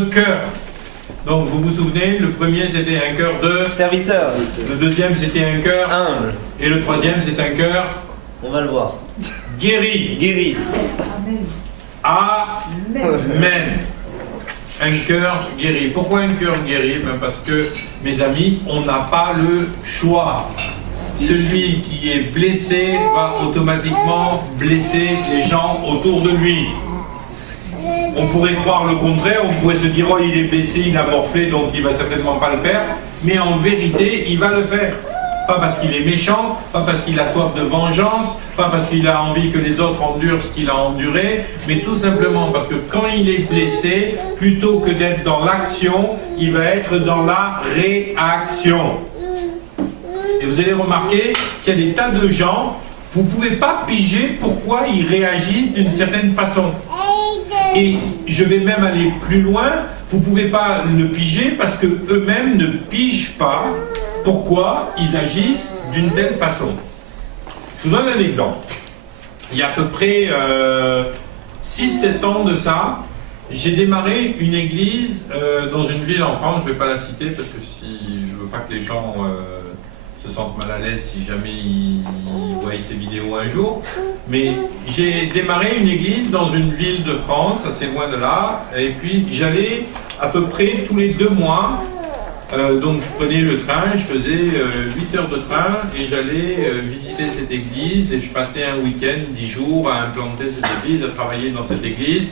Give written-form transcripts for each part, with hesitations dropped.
cœur. Donc vous vous souvenez, le premier c'était un cœur de serviteur. Le deuxième c'était un cœur humble. Et le troisième c'est un cœur, on va le voir, guéri. Guéri. Amen. Un cœur guéri. Pourquoi un cœur guéri? Parce que, mes amis, on n'a pas le choix. Celui qui est blessé va automatiquement blesser les gens autour de lui. On pourrait croire le contraire, on pourrait se dire, oh, il est blessé, il a morflé, donc il va certainement pas le faire. Mais en vérité, il va le faire. Pas parce qu'il est méchant, pas parce qu'il a soif de vengeance, pas parce qu'il a envie que les autres endurent ce qu'il a enduré, mais tout simplement parce que quand il est blessé, plutôt que d'être dans l'action, il va être dans la réaction. Et vous allez remarquer qu'il y a des tas de gens, vous ne pouvez pas piger pourquoi ils réagissent d'une certaine façon. Et je vais même aller plus loin, vous ne pouvez pas le piger parce qu'eux-mêmes ne pigent pas pourquoi ils agissent d'une telle façon. Je vous donne un exemple. Il y a à peu près 6-7 ans de ça, j'ai démarré une église dans une ville en France, je ne vais pas la citer parce que si, je ne veux pas que les gens se sentent mal à l'aise si jamais ils voient ces vidéos un jour. Mais j'ai démarré une église dans une ville de France, assez loin de là, et puis j'allais à peu près tous les 2 mois. Donc je prenais le train, je faisais 8 heures de train et j'allais visiter cette église et je passais un week-end, 10 jours à implanter cette église, à travailler dans cette église.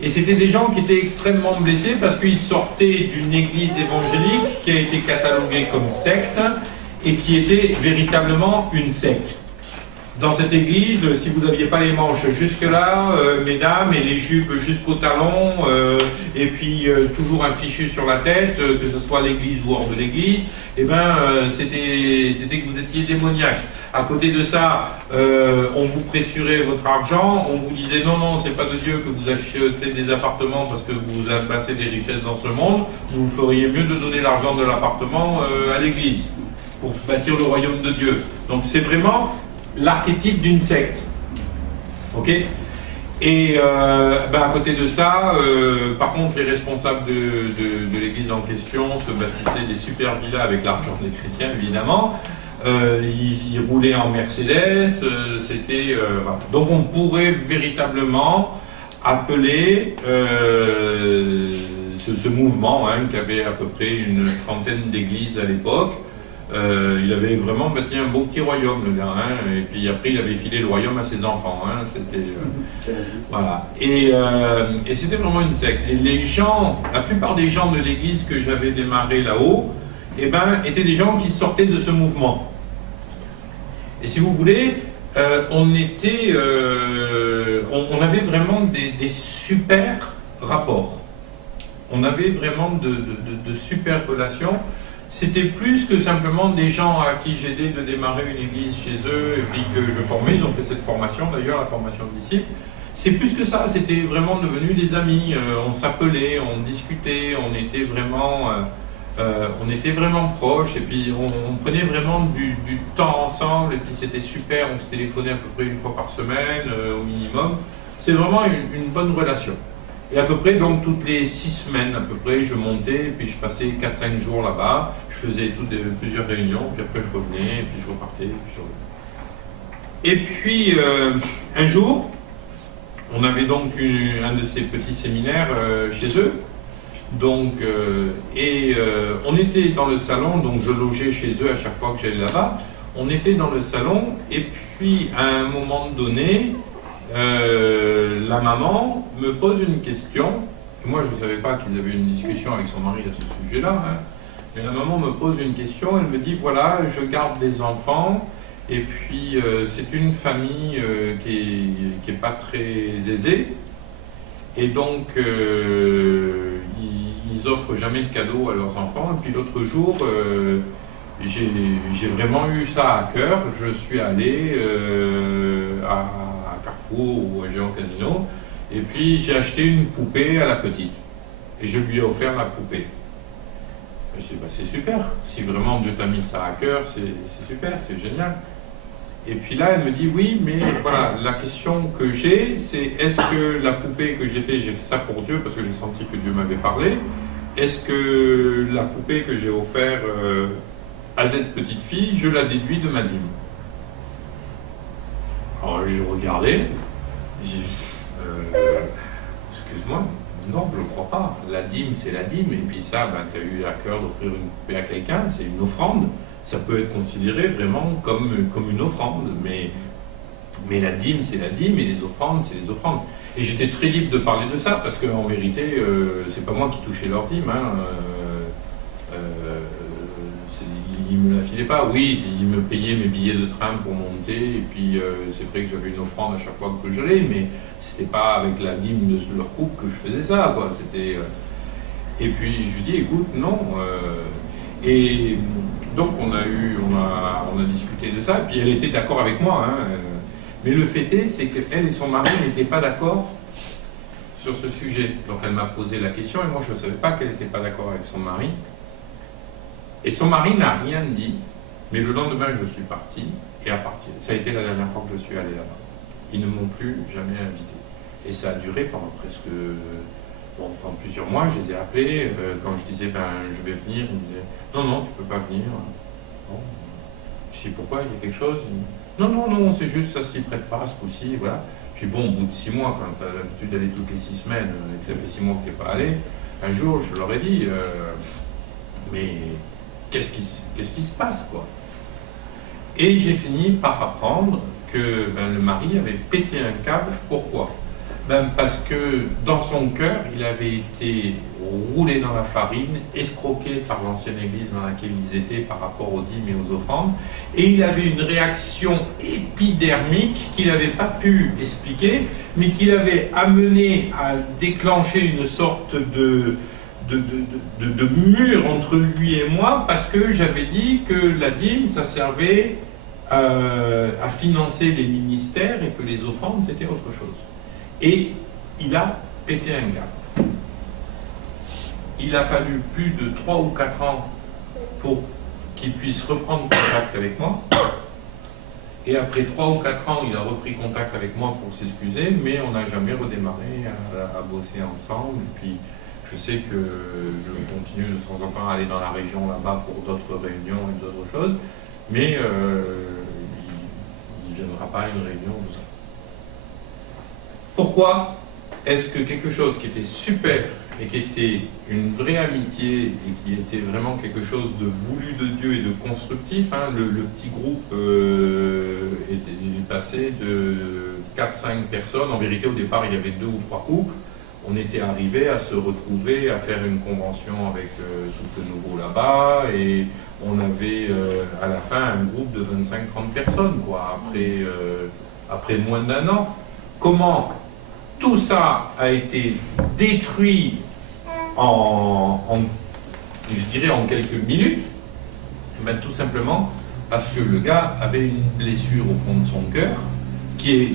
Et c'était des gens qui étaient extrêmement blessés parce qu'ils sortaient d'une église évangélique qui a été cataloguée comme secte et qui était véritablement une secte. Dans cette église, si vous n'aviez pas les manches jusque-là, mesdames, et les jupes jusqu'au talon, et puis toujours un fichu sur la tête, que ce soit à l'église ou hors de l'église, eh ben, c'était que vous étiez démoniaque. À côté de ça, on vous pressurait votre argent, on vous disait non, non, c'est pas de Dieu que vous achetez des appartements parce que vous amassez des richesses dans ce monde, vous feriez mieux de donner l'argent de l'appartement à l'église pour bâtir le royaume de Dieu. Donc c'est vraiment l'archétype d'une secte. Ok? Et à côté de ça, par contre, les responsables de l'église en question se bâtissaient des super villas avec l'argent des chrétiens, évidemment. Ils roulaient en Mercedes, c'était... voilà. Donc on pourrait véritablement appeler ce mouvement, qui avait à peu près une trentaine d'églises à l'époque. Il avait vraiment bâti un beau petit royaume, le gars, et puis après il avait filé le royaume à ses enfants. Voilà. Et c'était vraiment une secte. Et les gens, la plupart des gens de l'église que j'avais démarré là-haut, étaient des gens qui sortaient de ce mouvement. Et si vous voulez, on avait vraiment des super rapports. On avait vraiment de super relations. C'était plus que simplement des gens à qui j'aidais de démarrer une église chez eux et puis que je formais. Ils ont fait cette formation d'ailleurs, la formation de disciples. C'est plus que ça, c'était vraiment devenu des amis. On s'appelait, on discutait, on était vraiment proches et puis on prenait vraiment du temps ensemble et puis c'était super. On se téléphonait à peu près une fois par semaine au minimum. C'est vraiment une bonne relation. Et à peu près, donc, toutes les 6 semaines, à peu près, je montais, et puis je passais 4-5 jours là-bas, je faisais plusieurs réunions, puis après je revenais, et puis je repartais, et puis je revenais. Et puis, un jour, on avait donc un de ces petits séminaires chez eux, donc, on était dans le salon, donc je logeais chez eux à chaque fois que j'allais là-bas, on était dans le salon, et puis, à un moment donné, la maman me pose une question, et moi je ne savais pas qu'ils avaient une discussion avec son mari à ce sujet-là, mais la maman me pose une question, elle me dit voilà, je garde des enfants, et puis c'est une famille qui est pas très aisée, et donc ils offrent jamais de cadeaux à leurs enfants, et puis l'autre jour, j'ai vraiment eu ça à cœur, je suis allé à Carrefour ou à Géant Casino, et puis j'ai acheté une poupée à la petite, et je lui ai offert la poupée. Je dis, c'est super, si vraiment Dieu t'a mis ça à cœur, c'est super, c'est génial. Et puis là, elle me dit, oui, mais voilà, la question que j'ai, c'est est-ce que la poupée que j'ai fait ça pour Dieu, parce que j'ai senti que Dieu m'avait parlé, est-ce que la poupée que j'ai offerte à cette petite fille, je la déduis de ma dîme? Alors j'ai regardé, j'ai dit, excuse-moi, non, je ne crois pas. La dîme, c'est la dîme, et puis ça, ben, tu as eu à cœur d'offrir une poupée à quelqu'un, c'est une offrande. Ça peut être considéré vraiment comme une offrande, mais la dîme, c'est la dîme, et les offrandes, c'est les offrandes. Et j'étais très libre de parler de ça, parce qu'en vérité, c'est pas moi qui touchais leur dîme, hein, ils ne me la filaient pas. Oui, ils me payaient mes billets de train pour monter, et puis c'est vrai que j'avais une offrande à chaque fois que j'allais, mais c'était pas avec la dîme de leur couple que je faisais ça, quoi. C'était, et puis je lui dis, écoute, non. Et donc on a discuté de ça, et puis elle était d'accord avec moi, hein, mais le fait est, c'est qu'elle et son mari n'étaient pas d'accord sur ce sujet. Donc elle m'a posé la question, et moi je ne savais pas qu'elle n'était pas d'accord avec son mari. Et son mari n'a rien dit, mais le lendemain je suis parti, et à partir, ça a été la dernière fois que je suis allé là-bas. Ils ne m'ont plus jamais invité. Et ça a duré pendant presque, pendant plusieurs mois. Je les ai appelés, quand je disais ben je vais venir, ils me disaient non, non, tu peux pas venir. Bon. Je dis pourquoi, il y a quelque chose? Non, non, non, c'est juste ça s'y prête pas, ce coup-ci, voilà. Puis bon, au bout de 6 mois, quand tu as l'habitude d'aller toutes les 6 semaines, et que ça fait 6 mois que tu n'es pas allé, un jour je leur ai dit mais qu'est-ce qui se passe, quoi? Et j'ai fini par apprendre que ben, le mari avait pété un câble. Pourquoi? Ben, parce que dans son cœur, il avait été roulé dans la farine, escroqué par l'ancienne église dans laquelle ils étaient par rapport aux dîmes et aux offrandes, et il avait une réaction épidermique qu'il n'avait pas pu expliquer, mais qui l'avait amené à déclencher une sorte de mur entre lui et moi, parce que j'avais dit que la dîme, ça servait à financer les ministères et que les offrandes, c'était autre chose. Et il a pété un câble. Il a fallu plus de 3 ou 4 ans pour qu'il puisse reprendre contact avec moi. Et après 3 ou 4 ans, il a repris contact avec moi pour s'excuser, mais on n'a jamais redémarré à bosser ensemble. Et puis, je sais que je continue de temps en temps à aller dans la région là-bas pour d'autres réunions et d'autres choses, mais il ne viendra pas à une réunion, tout ça. Pourquoi est-ce que quelque chose qui était super et qui était une vraie amitié et qui était vraiment quelque chose de voulu de Dieu et de constructif, hein, le petit groupe était passé de 4-5 personnes, en vérité au départ il y avait 2 ou 3 couples, on était arrivé à se retrouver, à faire une convention avec Souffle Nouveau là-bas, et on avait à la fin un groupe de 25-30 personnes, quoi, après moins d'1 an. Comment tout ça a été détruit je dirais en quelques minutes? Et bien, tout simplement parce que le gars avait une blessure au fond de son cœur qui est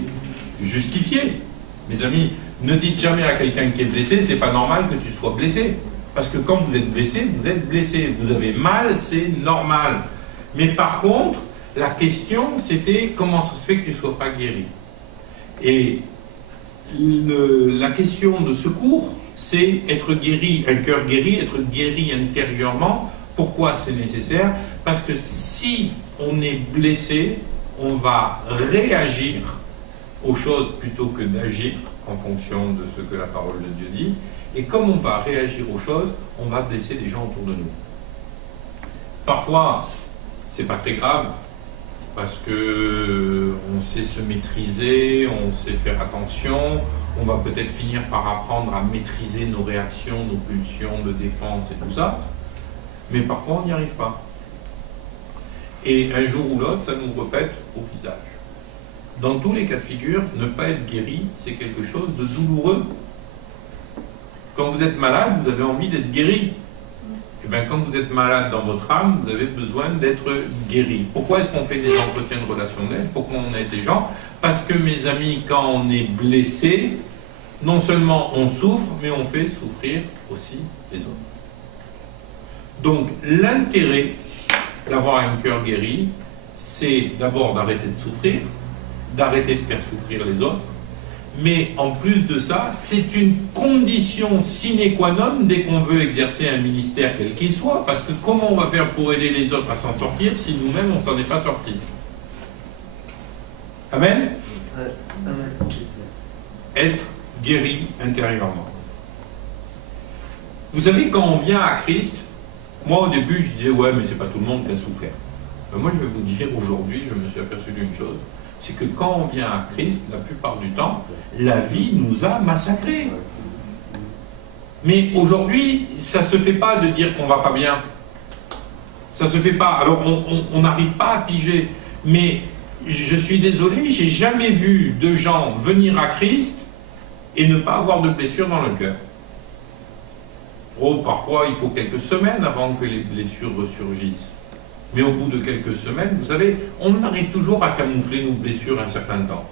justifiée. Mes amis, ne dites jamais à quelqu'un qui est blessé, c'est pas normal que tu sois blessé. Parce que quand vous êtes blessé, vous êtes blessé. Vous avez mal, c'est normal. Mais par contre, la question, c'était comment ça se fait que tu ne sois pas guéri? Et la question de secours, c'est être guéri, un cœur guéri, être guéri intérieurement. Pourquoi c'est nécessaire? Parce que si on est blessé, on va réagir aux choses plutôt que d'agir en fonction de ce que la parole de Dieu dit. Et comme on va réagir aux choses, on va blesser les gens autour de nous. Parfois, c'est pas très grave, parce que on sait se maîtriser, on sait faire attention, on va peut-être finir par apprendre à maîtriser nos réactions, nos pulsions de défense et tout ça, mais parfois on n'y arrive pas. Et un jour ou l'autre, ça nous répète au visage. Dans tous les cas de figure, ne pas être guéri, c'est quelque chose de douloureux. Quand vous êtes malade, vous avez envie d'être guéri. Et bien, quand vous êtes malade dans votre âme, vous avez besoin d'être guéri. Pourquoi est-ce qu'on fait des entretiens de relations d'aide? Pourquoi on aide les gens? Parce que, mes amis, quand on est blessé, non seulement on souffre, mais on fait souffrir aussi les autres. Donc, l'intérêt d'avoir un cœur guéri, c'est d'abord d'arrêter de souffrir, d'arrêter de faire souffrir les autres, mais en plus de ça, c'est une condition sine qua non dès qu'on veut exercer un ministère quel qu'il soit, parce que comment on va faire pour aider les autres à s'en sortir si nous-mêmes on ne s'en est pas sortis? Amen? Être guéri intérieurement. Vous savez, quand on vient à Christ, moi au début je disais ouais mais c'est pas tout le monde qui a souffert. Mais moi je vais vous dire aujourd'hui, je me suis aperçu d'une chose, c'est que quand on vient à Christ, la plupart du temps, la vie nous a massacrés. Mais aujourd'hui, ça ne se fait pas de dire qu'on va pas bien. Ça ne se fait pas. Alors on n'arrive pas à piger. Mais je suis désolé, j'ai jamais vu de gens venir à Christ et ne pas avoir de blessures dans le cœur. Oh, parfois il faut quelques semaines avant que les blessures ressurgissent. Mais au bout de quelques semaines, vous savez, on arrive toujours à camoufler nos blessures un certain temps.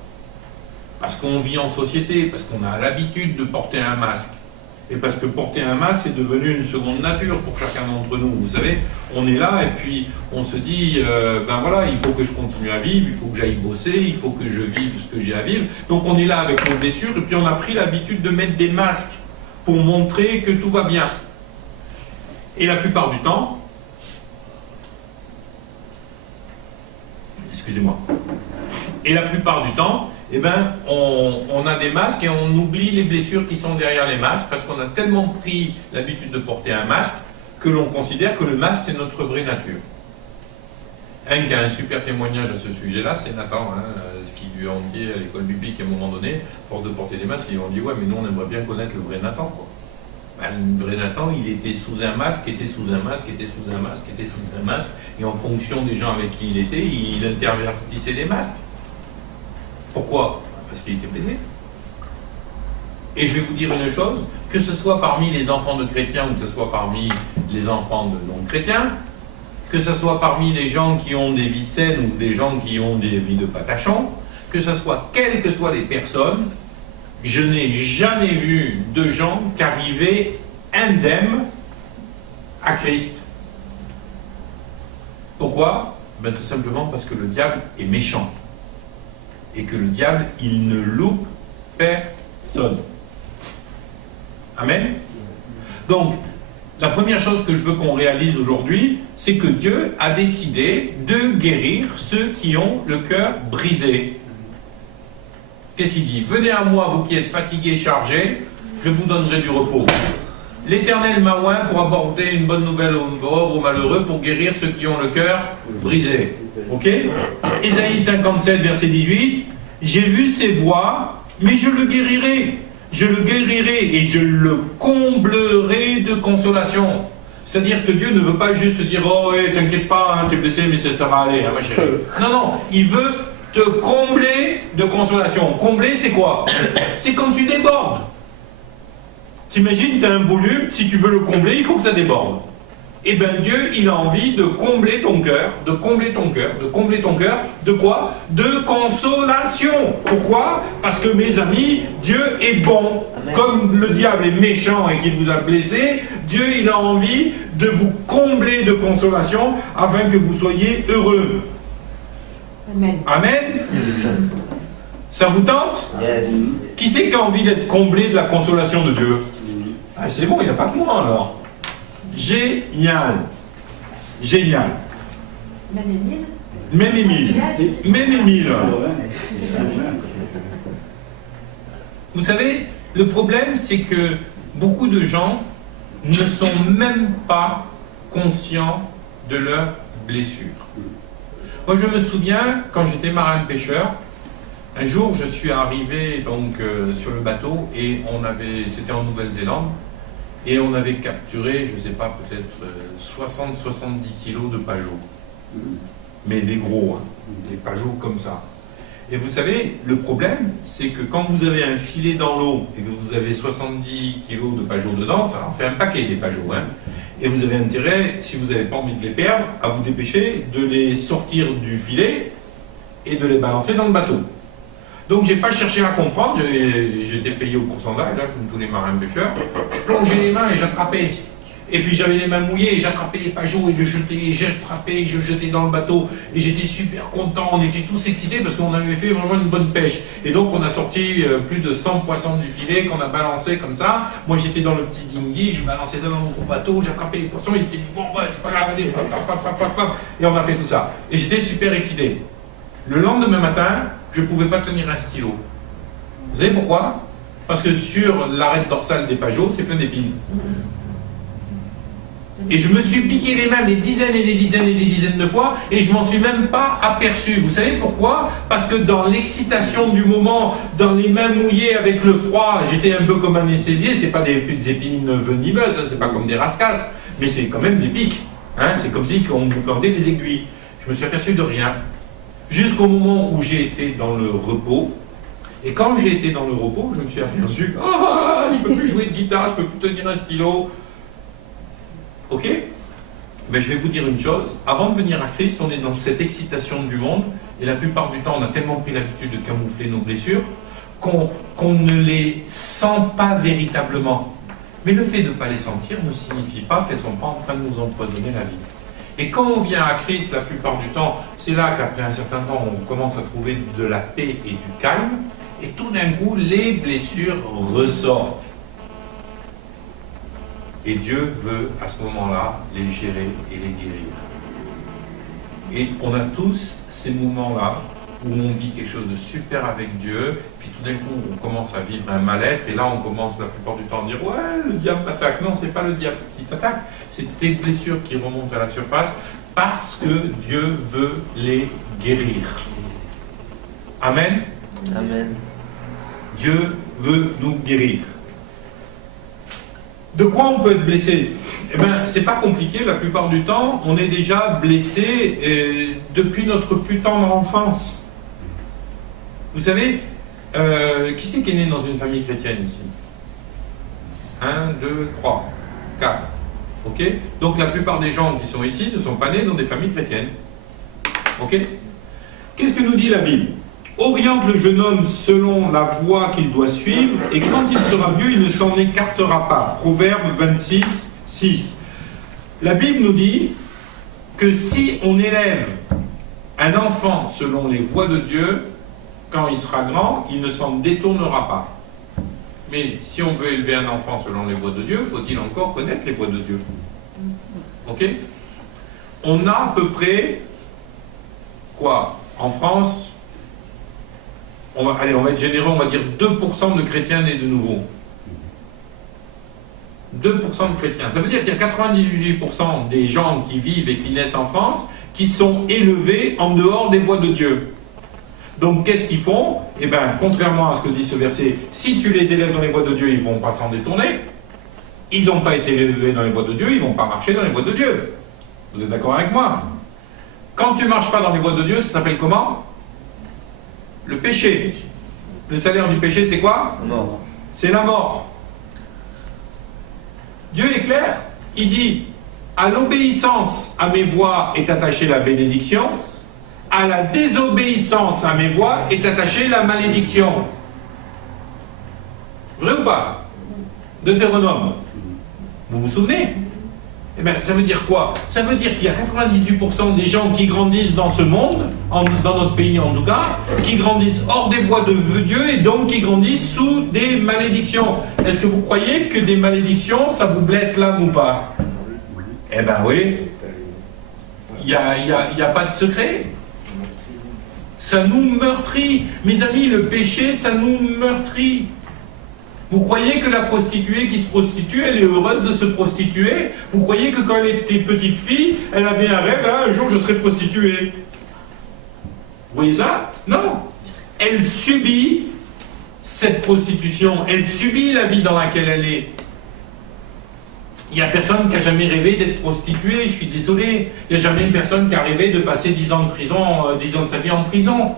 Parce qu'on vit en société, parce qu'on a l'habitude de porter un masque. Et parce que porter un masque est devenu une seconde nature pour chacun d'entre nous. Vous savez, on est là et puis on se dit, ben voilà, il faut que je continue à vivre, il faut que j'aille bosser, il faut que je vive ce que j'ai à vivre. Donc on est là avec nos blessures et puis on a pris l'habitude de mettre des masques pour montrer que tout va bien. Et la plupart du temps, excusez-moi. Et la plupart du temps, eh ben, on a des masques et on oublie les blessures qui sont derrière les masques parce qu'on a tellement pris l'habitude de porter un masque que l'on considère que le masque c'est notre vraie nature. Un qui a un super témoignage à ce sujet-là, c'est Nathan, hein, ce qui lui a envié à l'école biblique à un moment donné, à force de porter des masques, ils ont dit ouais mais nous on aimerait bien connaître le vrai Nathan, quoi. Le vrai Nathan, il était sous un masque, était sous un masque, était sous un masque, était sous un masque, et en fonction des gens avec qui il était, il intervertissait les masques. Pourquoi? Parce qu'il était blessé. Et je vais vous dire une chose, que ce soit parmi les enfants de chrétiens ou que ce soit parmi les enfants de non-chrétiens, que ce soit parmi les gens qui ont des vies saines ou des gens qui ont des vies de patachons, que ce soit quelles que soient les personnes, je n'ai jamais vu de gens qui arrivaient indemnes à Christ. Pourquoi? Ben, tout simplement parce que le diable est méchant. Et que le diable, il ne loupe personne. Amen? Donc, la première chose que je veux qu'on réalise aujourd'hui, c'est que Dieu a décidé de guérir ceux qui ont le cœur brisé. Qu'est-ce qu'il dit? Venez à moi, vous qui êtes fatigués, chargés, je vous donnerai du repos. L'Éternel m'a oint pour apporter une bonne nouvelle aux pauvres, aux malheureux, pour guérir ceux qui ont le cœur brisé. Ok? Ésaïe 57, verset 18. J'ai vu ses voix, mais je le guérirai. Je le guérirai et je le comblerai de consolation. C'est-à-dire que Dieu ne veut pas juste te dire oh, ouais, t'inquiète pas, hein, t'es blessé, mais ça va aller, hein, ma chérie. Non, non, il veut te combler de consolation. Combler, c'est quoi? C'est quand tu débordes. T'imagines, tu as un volume, si tu veux le combler, il faut que ça déborde. Eh bien Dieu, il a envie de combler ton cœur, de combler ton cœur, de combler ton cœur, de quoi? De consolation. Pourquoi? Parce que mes amis, Dieu est bon. Amen. Comme le diable est méchant et qu'il vous a blessé, Dieu, il a envie de vous combler de consolation afin que vous soyez heureux. Amen. Amen. Ça vous tente? Yes. Qui c'est qui a envie d'être comblé de la consolation de Dieu? Ah, c'est bon, il n'y a pas que moi alors. Génial. Génial. Même Émile. Même Émile. Même Émile. Vous savez, le problème, c'est que beaucoup de gens ne sont même pas conscients de leurs blessures. Moi, je me souviens, quand j'étais marin-pêcheur, un jour, je suis arrivé donc, sur le bateau et c'était en Nouvelle-Zélande, et on avait capturé, je ne sais pas, peut-être 60-70 kilos de pageaux. Mais des gros, hein, des pageaux comme ça. Et vous savez, le problème, c'est que quand vous avez un filet dans l'eau et que vous avez 70 kilos de pageaux dedans, ça en fait un paquet des pageaux. Hein. Et vous avez intérêt, si vous n'avez pas envie de les perdre, à vous dépêcher de les sortir du filet et de les balancer dans le bateau. Donc j'ai pas cherché à comprendre, j'étais payé au pourcentage, là, comme tous les marins pêcheurs. Je plongeais les mains et j'attrapais. Et puis j'avais les mains mouillées, et j'attrapais les pageaux, et j'attrapais, je jetais dans le bateau, et j'étais super content, on était tous excités parce qu'on avait fait vraiment une bonne pêche. Et donc on a sorti plus de 100 poissons du filet qu'on a balancé comme ça. Moi j'étais dans le petit dinghy, je balançais ça dans mon gros bateau, j'attrapais les poissons, ils étaient vivants, ouais, c'est pas grave, allez, et on a fait tout ça. Et j'étais super excité. Le lendemain matin, je ne pouvais pas tenir un stylo. Vous savez pourquoi? Parce que sur l'arête dorsale des pageaux, c'est plein d'épines. Et je me suis piqué les mains des dizaines et des dizaines et des dizaines de fois et je m'en suis même pas aperçu. Vous savez pourquoi? Parce que dans l'excitation du moment, dans les mains mouillées avec le froid, j'étais un peu comme anesthésié. C'est pas des épines venimeuses, hein, c'est pas comme des rascasses, mais c'est quand même des pics. Hein, c'est comme si on vous plantait des aiguilles. Je me suis aperçu de rien. Jusqu'au moment où j'ai été dans le repos. Et quand j'ai été dans le repos, je me suis aperçu, je ne peux plus jouer de guitare, je ne peux plus tenir un stylo. Ok? Mais je vais vous dire une chose, avant de venir à Christ, on est dans cette excitation du monde, et la plupart du temps, on a tellement pris l'habitude de camoufler nos blessures, qu'on ne les sent pas véritablement. Mais le fait de ne pas les sentir ne signifie pas qu'elles ne sont pas en train de nous empoisonner la vie. Et quand on vient à Christ, la plupart du temps, c'est là qu'après un certain temps, on commence à trouver de la paix et du calme, et tout d'un coup, les blessures ressortent. Et Dieu veut, à ce moment-là, les gérer et les guérir. Et on a tous ces moments-là où on vit quelque chose de super avec Dieu, puis tout d'un coup, on commence à vivre un mal-être, et là, on commence la plupart du temps à dire « Ouais, le diable t'attaque ». Non, c'est pas le diable qui t'attaque, c'est tes blessures qui remontent à la surface, parce que Dieu veut les guérir. Amen. Amen. Dieu veut nous guérir. De quoi on peut être blessé? Eh bien, c'est pas compliqué, la plupart du temps, on est déjà blessé depuis notre plus tendre enfance. Vous savez, qui c'est qui est né dans une famille chrétienne ici? 1, 2, 3, 4. Ok? Donc la plupart des gens qui sont ici ne sont pas nés dans des familles chrétiennes. Ok? Qu'est-ce que nous dit la Bible? Oriente le jeune homme selon la voie qu'il doit suivre, et quand il sera vieux, il ne s'en écartera pas. Proverbe 26, 6. La Bible nous dit que si on élève un enfant selon les voies de Dieu, quand il sera grand, il ne s'en détournera pas. Mais si on veut élever un enfant selon les voies de Dieu, faut-il encore connaître les voies de Dieu? Ok? On a à peu près, quoi, en France, on va être généreux, on va dire 2% de chrétiens nés de nouveau. 2% de chrétiens. Ça veut dire qu'il y a 98% des gens qui vivent et qui naissent en France qui sont élevés en dehors des voies de Dieu. Donc qu'est-ce qu'ils font? Eh bien, contrairement à ce que dit ce verset, si tu les élèves dans les voies de Dieu, ils ne vont pas s'en détourner. Ils n'ont pas été élevés dans les voies de Dieu, ils ne vont pas marcher dans les voies de Dieu. Vous êtes d'accord avec moi? Quand tu ne marches pas dans les voies de Dieu, ça s'appelle comment? Le péché. Le salaire du péché, c'est quoi? Non. C'est la mort. Dieu est clair. Il dit, à l'obéissance à mes voies est attachée la bénédiction, à la désobéissance à mes voies est attachée la malédiction. Vrai ou pas? Deutéronome. Vous vous souvenez? Eh bien, ça veut dire quoi? Ça veut dire qu'il y a 98% des gens qui grandissent dans ce monde, dans notre pays en tout cas, qui grandissent hors des voies de Dieu et donc qui grandissent sous des malédictions. Est-ce que vous croyez que des malédictions, ça vous blesse l'âme ou pas? Eh bien oui. Il n'y a pas de secret. Ça nous meurtrit. Mes amis, le péché, ça nous meurtrit. Vous croyez que la prostituée qui se prostitue, elle est heureuse de se prostituer? Vous croyez que quand elle était petite fille, elle avait un rêve, hein, un jour je serai prostituée? Vous voyez ça? Non. Elle subit cette prostitution, elle subit la vie dans laquelle elle est. Il n'y a personne qui a jamais rêvé d'être prostituée, je suis désolé. Il n'y a jamais une personne qui a rêvé de passer 10 ans de prison, 10 ans de sa vie en prison.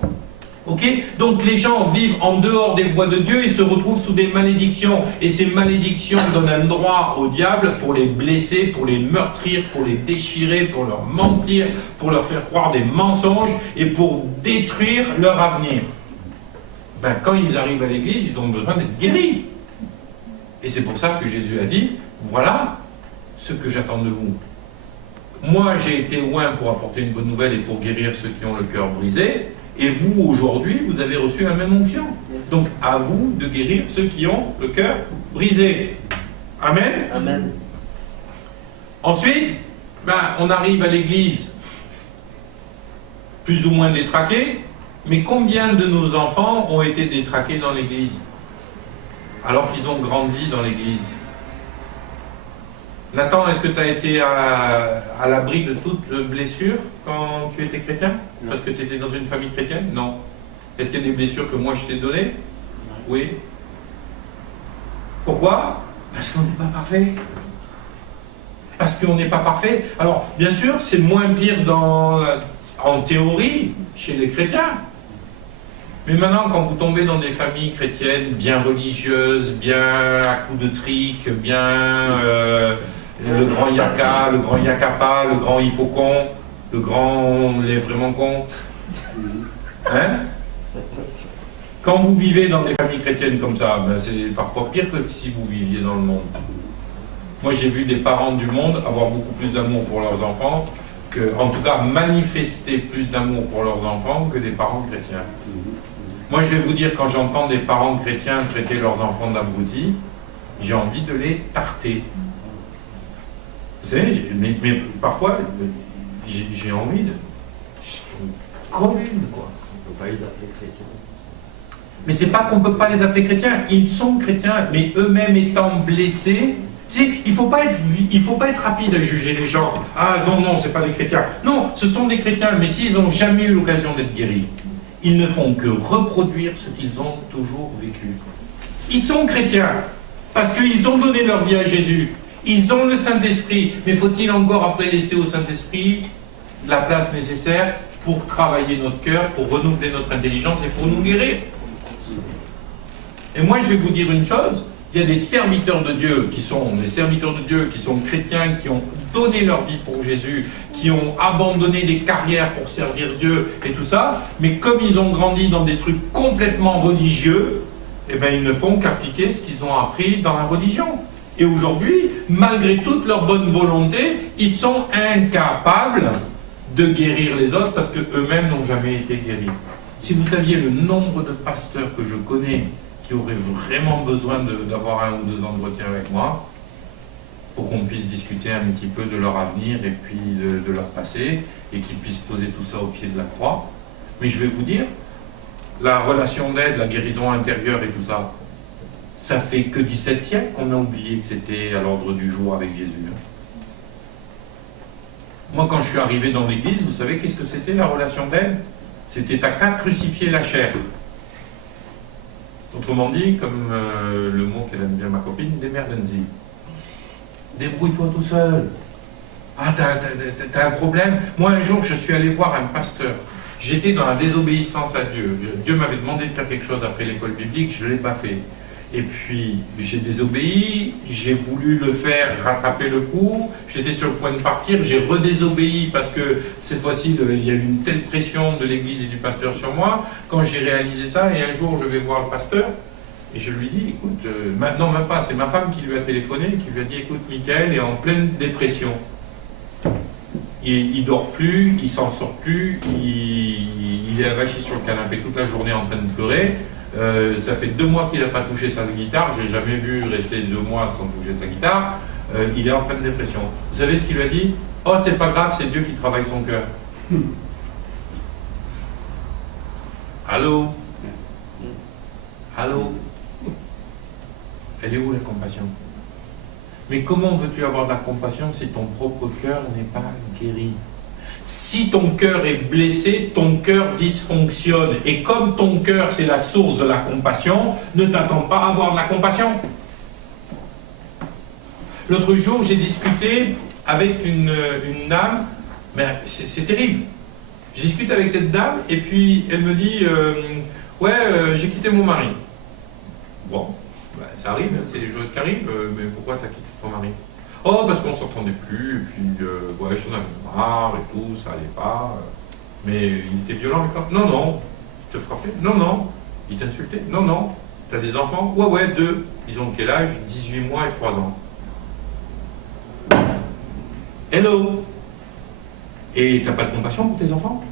Okay? Donc les gens vivent en dehors des voies de Dieu et se retrouvent sous des malédictions. Et ces malédictions donnent un droit au diable pour les blesser, pour les meurtrir, pour les déchirer, pour leur mentir, pour leur faire croire des mensonges et pour détruire leur avenir. Ben, quand ils arrivent à l'église, ils ont besoin d'être guéris. Et c'est pour ça que Jésus a dit, voilà ce que j'attends de vous. Moi, j'ai été loin pour apporter une bonne nouvelle et pour guérir ceux qui ont le cœur brisé. Et vous, aujourd'hui, vous avez reçu la même onction. Donc, à vous de guérir ceux qui ont le cœur brisé. Amen. Amen. Ensuite, on arrive à l'église, plus ou moins détraqués, mais combien de nos enfants ont été détraqués dans l'église, alors qu'ils ont grandi dans l'église? Nathan, est-ce que tu as été à l'abri de toute blessure quand tu étais chrétien? Non. Parce que tu étais dans une famille chrétienne? Non. Est-ce qu'il y a des blessures que moi je t'ai données? Oui. Pourquoi? Parce qu'on n'est pas parfait. Parce qu'on n'est pas parfait. Alors, bien sûr, c'est moins pire en théorie chez les chrétiens. Mais maintenant, quand vous tombez dans des familles chrétiennes bien religieuses, bien à coups de trick, bien le grand yaka, le grand yakapa, le grand il faut con, le grand on est vraiment con. Hein? Quand vous vivez dans des familles chrétiennes comme ça, c'est parfois pire que si vous viviez dans le monde. Moi, j'ai vu des parents du monde avoir beaucoup plus d'amour pour leurs enfants, en tout cas manifester plus d'amour pour leurs enfants que des parents chrétiens. Moi, je vais vous dire, quand j'entends des parents chrétiens traiter leurs enfants d'abrutis, j'ai envie de les tarter. Vous savez, mais parfois, j'ai envie de... Comme une, quoi. On ne peut pas les appeler chrétiens. Mais c'est pas qu'on ne peut pas les appeler chrétiens, ils sont chrétiens, mais eux-mêmes étant blessés, il ne faut pas être rapide à juger les gens. Ah non, non, c'est pas des chrétiens. Non, ce sont des chrétiens, mais s'ils n'ont jamais eu l'occasion d'être guéris, ils ne font que reproduire ce qu'ils ont toujours vécu. Ils sont chrétiens, parce qu'ils ont donné leur vie à Jésus. Ils ont le Saint-Esprit, mais faut-il encore après laisser au Saint-Esprit la place nécessaire pour travailler notre cœur, pour renouveler notre intelligence et pour nous guérir? Et moi, je vais vous dire une chose, il y a des serviteurs de Dieu qui sont chrétiens, qui ont donné leur vie pour Jésus, qui ont abandonné des carrières pour servir Dieu et tout ça, mais comme ils ont grandi dans des trucs complètement religieux, eh bien, ils ne font qu'appliquer ce qu'ils ont appris dans la religion. Et aujourd'hui, malgré toute leur bonne volonté, ils sont incapables de guérir les autres parce qu'eux-mêmes n'ont jamais été guéris. Si vous saviez le nombre de pasteurs que je connais qui auraient vraiment besoin d'avoir 1 ou 2 entretiens avec moi pour qu'on puisse discuter un petit peu de leur avenir et puis de leur passé et qu'ils puissent poser tout ça au pied de la croix. Mais je vais vous dire, la relation d'aide, la guérison intérieure et tout ça, ça fait que 17 siècles qu'on a oublié que c'était à l'ordre du jour avec Jésus. Moi, quand je suis arrivé dans l'église, vous savez qu'est-ce que c'était la relation d'aide? C'était t'as qu'à crucifier la chair. Autrement dit, comme le mot qu'elle aime bien ma copine, démerdenzi. Débrouille-toi tout seul. Ah, t'as un problème? Moi, un jour, je suis allé voir un pasteur. J'étais dans la désobéissance à Dieu. Dieu m'avait demandé de faire quelque chose après l'école biblique, je ne l'ai pas fait. Et puis, j'ai désobéi, j'ai voulu le faire, rattraper le coup, j'étais sur le point de partir, j'ai redésobéi parce que cette fois-ci, il y a eu une telle pression de l'église et du pasteur sur moi. Quand j'ai réalisé ça, et un jour, je vais voir le pasteur, et je lui dis, écoute, non, même pas, c'est ma femme qui lui a téléphoné, qui lui a dit, écoute, Michael est en pleine dépression. Il dort plus, il s'en sort plus, il est avachi sur le canapé toute la journée en train de pleurer. Ça fait 2 mois qu'il n'a pas touché sa guitare, j'ai jamais vu rester 2 mois sans toucher sa guitare. Il est en pleine dépression. Vous savez ce qu'il lui a dit? Oh, c'est pas grave, c'est Dieu qui travaille son cœur. Allô? Allô? Elle est où la compassion? Mais comment veux-tu avoir de la compassion si ton propre cœur n'est pas guéri? Si ton cœur est blessé, ton cœur dysfonctionne. Et comme ton cœur, c'est la source de la compassion, ne t'attends pas à avoir de la compassion. L'autre jour, j'ai discuté avec une dame, mais c'est terrible. Je discute avec cette dame, et puis elle me dit j'ai quitté mon mari. Bon, ça arrive, c'est des choses qui arrivent, mais pourquoi tu as quitté ton mari? Oh, parce qu'on ne s'entendait plus, et puis, j'en avais marre et tout, ça allait pas. Mais il était violent avec toi? Non, non. Il te frappait? Non, non. Il t'insultait? Non, non. T'as des enfants? Ouais, 2. Ils ont quel âge? 18 mois et 3 ans. Hello. Et tu n'as pas de compassion pour tes enfants?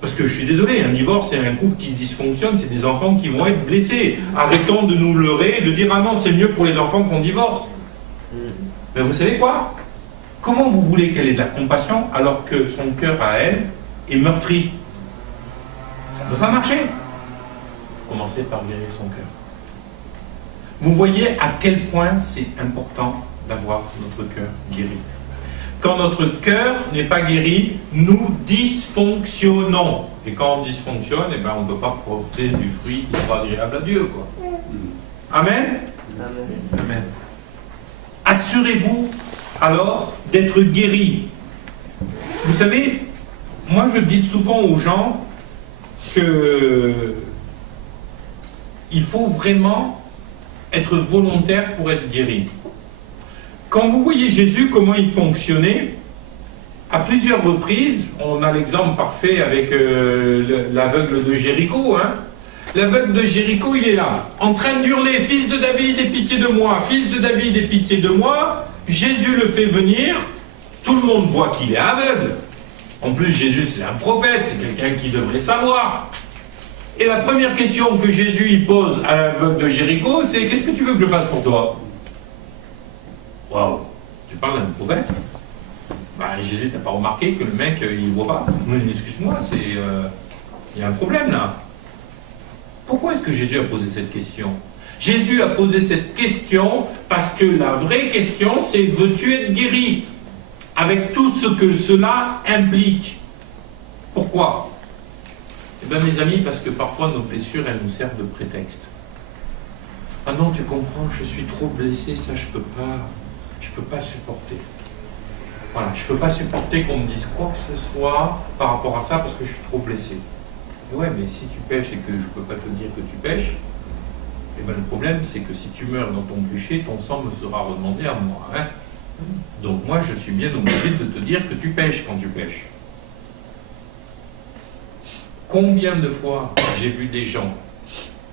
Parce que je suis désolé, un divorce, c'est un couple qui dysfonctionne, c'est des enfants qui vont être blessés. Arrêtons de nous leurrer, de dire « Ah non, c'est mieux pour les enfants qu'on divorce ». Mais vous savez quoi? Comment vous voulez qu'elle ait de la compassion alors que son cœur à elle est meurtri? Ça ne peut pas marcher. Il faut commencer par guérir son cœur. Vous voyez à quel point c'est important d'avoir notre cœur guéri. Quand notre cœur n'est pas guéri, nous dysfonctionnons. Et quand on dysfonctionne, eh ben, on ne peut pas porter du fruit qui soit agréable à Dieu, quoi. Amen? Amen. Amen. Assurez-vous alors d'être guéri. Vous savez, moi je dis souvent aux gens que il faut vraiment être volontaire pour être guéri. Quand vous voyez Jésus, comment il fonctionnait, à plusieurs reprises, on a l'exemple parfait avec l'aveugle de Jéricho. Hein. L'aveugle de Jéricho, il est là, en train d'hurler « Fils de David, aie pitié de moi! Fils de David, aie pitié de moi !» Jésus le fait venir, tout le monde voit qu'il est aveugle. En plus, Jésus, c'est un prophète, c'est quelqu'un qui devrait savoir. Et la première question que Jésus il pose à l'aveugle de Jéricho, c'est « Qu'est-ce que tu veux que je fasse pour toi ?» Waouh, tu parles d'un prophète? Ben, Jésus, t'as pas remarqué que le mec, il voit pas? Excuse-moi, il y a un problème là. Pourquoi est-ce que Jésus a posé cette question? Jésus a posé cette question parce que la vraie question, c'est « Veux-tu être guéri ?» avec tout ce que cela implique. Pourquoi? Eh bien mes amis, parce que parfois nos blessures, elles nous servent de prétexte. Ah non, tu comprends, je suis trop blessé, ça je peux pas supporter. Voilà, je peux pas supporter qu'on me dise quoi que ce soit par rapport à ça parce que je suis trop blessé. Et ouais, mais si tu pêches et que je peux pas te dire que tu pêches, eh ben le problème c'est que si tu meurs dans ton péché, ton sang me sera redemandé à moi. Hein. Donc moi je suis bien obligé de te dire que tu pêches quand tu pêches. Combien de fois j'ai vu des gens,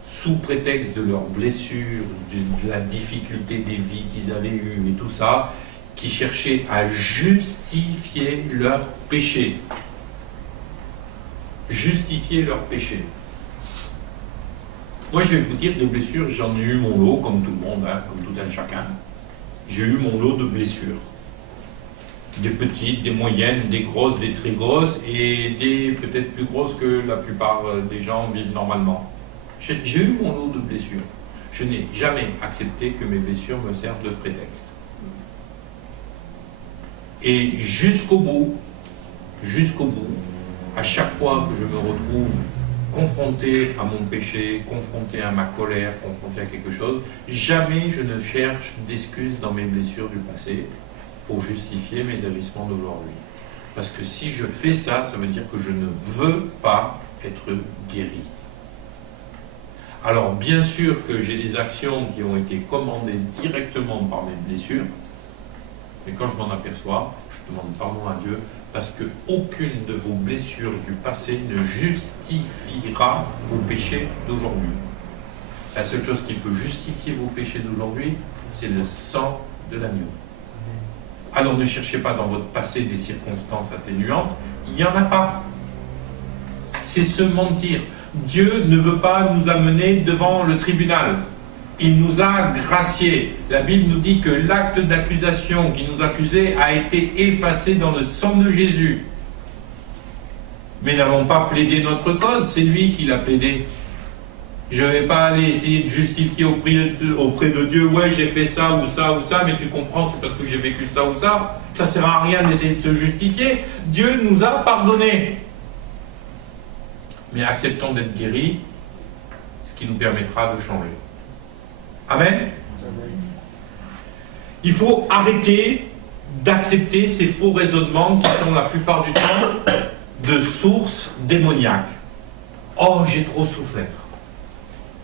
sous prétexte de leurs blessures, de la difficulté des vies qu'ils avaient eues et tout ça, qui cherchaient à justifier leur péché. Justifier leur péché. Moi je vais vous dire, des blessures, j'en ai eu mon lot, comme tout le monde, hein, comme tout un chacun. J'ai eu mon lot de blessures. Des petites, des moyennes, des grosses, des très grosses, et des peut-être plus grosses que la plupart des gens vivent normalement. J'ai eu mon lot de blessures. Je n'ai jamais accepté que mes blessures me servent de prétexte. Et jusqu'au bout, à chaque fois que je me retrouve confronté à mon péché, confronté à ma colère, confronté à quelque chose, jamais je ne cherche d'excuses dans mes blessures du passé pour justifier mes agissements d'aujourd'hui. Parce que si je fais ça, ça veut dire que je ne veux pas être guéri. Alors bien sûr que j'ai des actions qui ont été commandées directement par mes blessures, mais quand je m'en aperçois, je demande pardon à Dieu, parce qu'aucune de vos blessures du passé ne justifiera vos péchés d'aujourd'hui. La seule chose qui peut justifier vos péchés d'aujourd'hui, c'est le sang de l'agneau. Alors ne cherchez pas dans votre passé des circonstances atténuantes, il n'y en a pas. C'est se mentir. Dieu ne veut pas nous amener devant le tribunal. Il nous a graciés. La Bible nous dit que l'acte d'accusation qui nous accusait a été effacé dans le sang de Jésus. Mais n'avons pas plaidé notre cause, c'est lui qui l'a plaidé. Je ne vais pas aller essayer de justifier auprès de Dieu, ouais j'ai fait ça ou ça ou ça, mais tu comprends, c'est parce que j'ai vécu ça ou ça. Ça ne sert à rien d'essayer de se justifier. Dieu nous a pardonné. Mais acceptons d'être guéris, ce qui nous permettra de changer. Amen. Il faut arrêter d'accepter ces faux raisonnements qui sont la plupart du temps de sources démoniaques. Oh, j'ai trop souffert.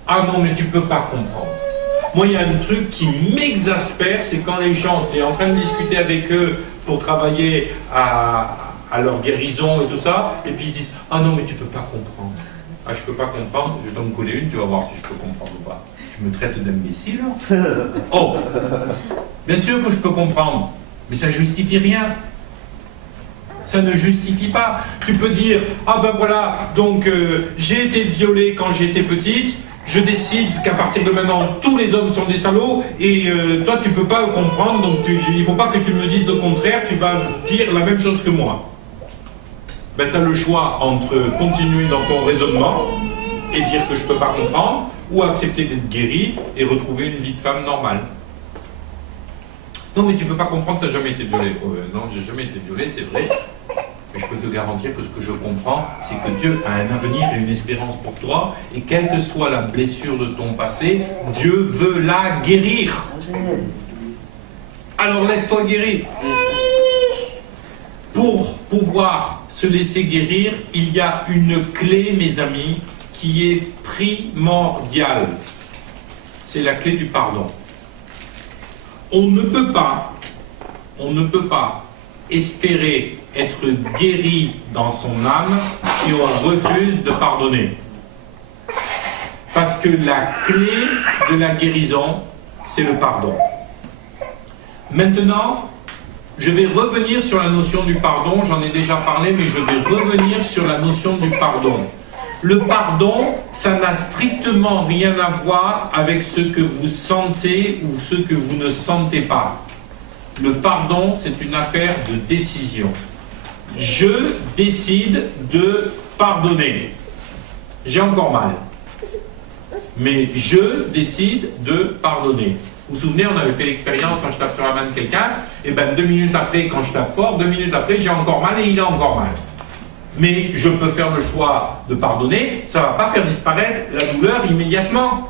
Ah non, mais tu ne peux pas comprendre. Moi, il y a un truc qui m'exaspère, c'est quand les gens, tu es en train de discuter avec eux pour travailler à leur guérison et tout ça, et puis ils disent « Ah non, mais tu ne peux pas comprendre. » Ah, je ne peux pas comprendre, je vais t'en coller une, tu vas voir si je peux comprendre ou pas. Tu me traites d'imbécile? Oh! Bien sûr que je peux comprendre. Mais ça ne justifie rien. Ça ne justifie pas. Tu peux dire, ah ben voilà, donc j'ai été violée quand j'étais petite, je décide qu'à partir de maintenant, tous les hommes sont des salauds, et toi tu peux pas comprendre, donc il ne faut pas que tu me dises le contraire, tu vas dire la même chose que moi. Ben tu as le choix entre continuer dans ton raisonnement, et dire que je ne peux pas comprendre, ou accepter d'être guéri, et retrouver une vie de femme normale. Non mais tu ne peux pas comprendre, tu n'as jamais été violée. Non, j'ai jamais été violée, c'est vrai. Mais je peux te garantir que ce que je comprends, c'est que Dieu a un avenir et une espérance pour toi, et quelle que soit la blessure de ton passé, Dieu veut la guérir. Alors laisse-toi guérir. Pour pouvoir se laisser guérir, il y a une clé, mes amis, qui est primordiale. C'est la clé du pardon. On ne peut pas espérer être guéri dans son âme si on refuse de pardonner. Parce que la clé de la guérison, c'est le pardon. Maintenant, je vais revenir sur la notion du pardon, j'en ai déjà parlé, mais je vais revenir sur la notion du pardon. Le pardon, ça n'a strictement rien à voir avec ce que vous sentez ou ce que vous ne sentez pas. Le pardon, c'est une affaire de décision. Je décide de pardonner. J'ai encore mal. Mais je décide de pardonner. Vous vous souvenez, on avait fait l'expérience quand je tape sur la main de quelqu'un, et bien 2 minutes après, quand je tape fort, 2 minutes après, j'ai encore mal et il a encore mal. Mais je peux faire le choix de pardonner, ça ne va pas faire disparaître la douleur immédiatement.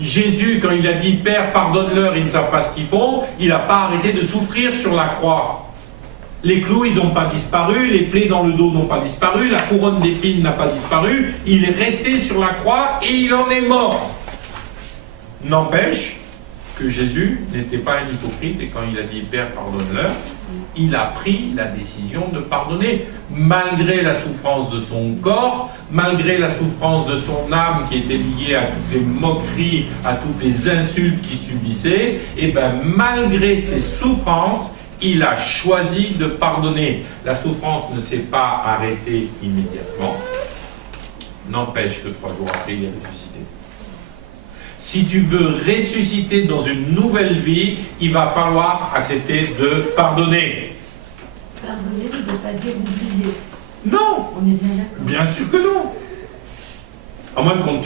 Jésus, quand il a dit « Père, pardonne-leur, ils ne savent pas ce qu'ils font », il n'a pas arrêté de souffrir sur la croix. Les clous, ils n'ont pas disparu, les plaies dans le dos n'ont pas disparu, la couronne d'épines n'a pas disparu, il est resté sur la croix et il en est mort. N'empêche que Jésus n'était pas un hypocrite et quand il a dit « Père, pardonne-leur », il a pris la décision de pardonner, malgré la souffrance de son corps, malgré la souffrance de son âme qui était liée à toutes les moqueries, à toutes les insultes qu'il subissait, et bien malgré ces souffrances, il a choisi de pardonner. La souffrance ne s'est pas arrêtée immédiatement, n'empêche que 3 jours après, il a ressuscité. Si tu veux ressusciter dans une nouvelle vie, il va falloir accepter de pardonner. Pardonner ne veut pas dire oublier. Non. On est bien d'accord. Bien sûr que non. À moins que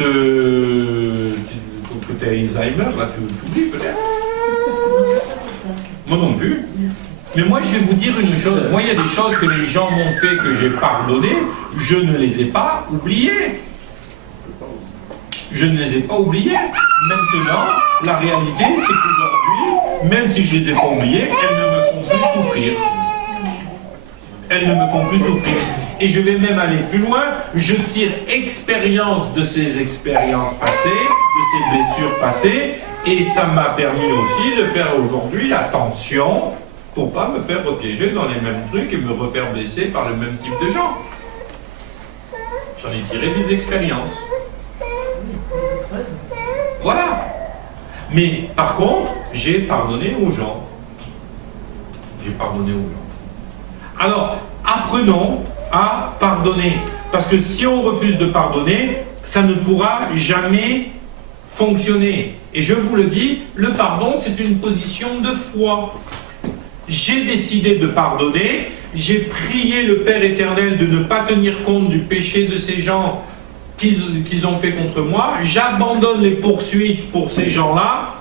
tu aies Alzheimer, là tu oublies peut-être. Non, c'est ça que je pense. Moi non plus. Merci. Mais moi je vais vous dire une chose. Moi il y a des choses que les gens m'ont fait, que j'ai pardonné, je ne les ai pas oubliées. Je ne les ai pas oubliées. Maintenant, la réalité, c'est qu'aujourd'hui, même si je ne les ai pas oubliées, elles ne me font plus souffrir. Elles ne me font plus souffrir. Et je vais même aller plus loin. Je tire expérience de ces expériences passées, de ces blessures passées, et ça m'a permis aussi de faire aujourd'hui attention pour ne pas me faire repiéger dans les mêmes trucs et me refaire blesser par le même type de gens. J'en ai tiré des expériences. Voilà. Mais par contre, j'ai pardonné aux gens. J'ai pardonné aux gens. Alors, apprenons à pardonner. Parce que si on refuse de pardonner, ça ne pourra jamais fonctionner. Et je vous le dis, le pardon, c'est une position de foi. J'ai décidé de pardonner, j'ai prié le Père éternel de ne pas tenir compte du péché de ces gens qu'ils ont fait contre moi, j'abandonne les poursuites pour ces gens-là,